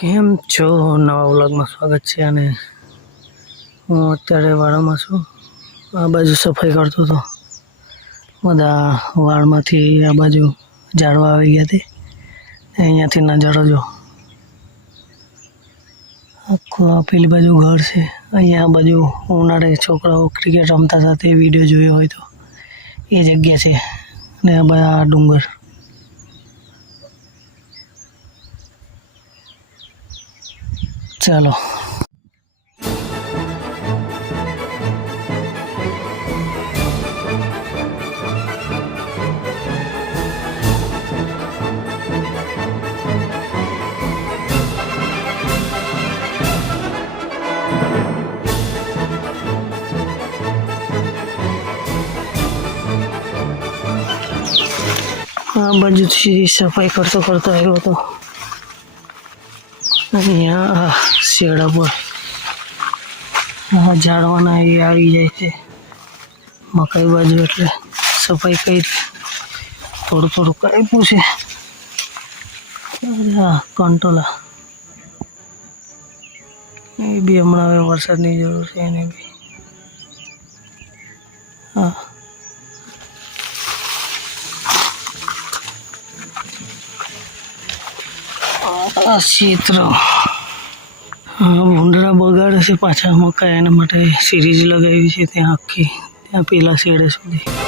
કેમ છો? નવા વ્લોગમાં સ્વાગત છે. અને હું અત્યારે વાડામાં છું. આ બાજુ સફાઈ કરતો હતો. બધા વાળમાંથી આ બાજુ ઝાડવા આવી ગયા હતી. અહીંયાથી નજારો જો આખો પેલી બાજુ ઘર છે. અહીંયા આ બાજુ ઉનાળે છોકરાઓ ક્રિકેટ રમતા હતા તે વિડીયો જોયો હોય તો એ જગ્યા છે. અને આ બધા ડુંગર. ચાલો આ બાજુથી સફાઈ કરતો આવ્યો હતો. અહીંયા શેડા પર ઝાડવાના એ આવી જાય છે. મકાઈ બાજુ એટલે સફાઈ કરી થોડું કાપ્યું છે. કંટોલા એ બી હમણાં હવે વરસાદની જરૂર છે એને બી. ક્ષેત્ર ભૂંડરા બગાડે છે પાછા મકાઈ, એના માટે સિરીઝ લગાવી છે ત્યાં આખી, ત્યાં પેલા શેડે સુધી.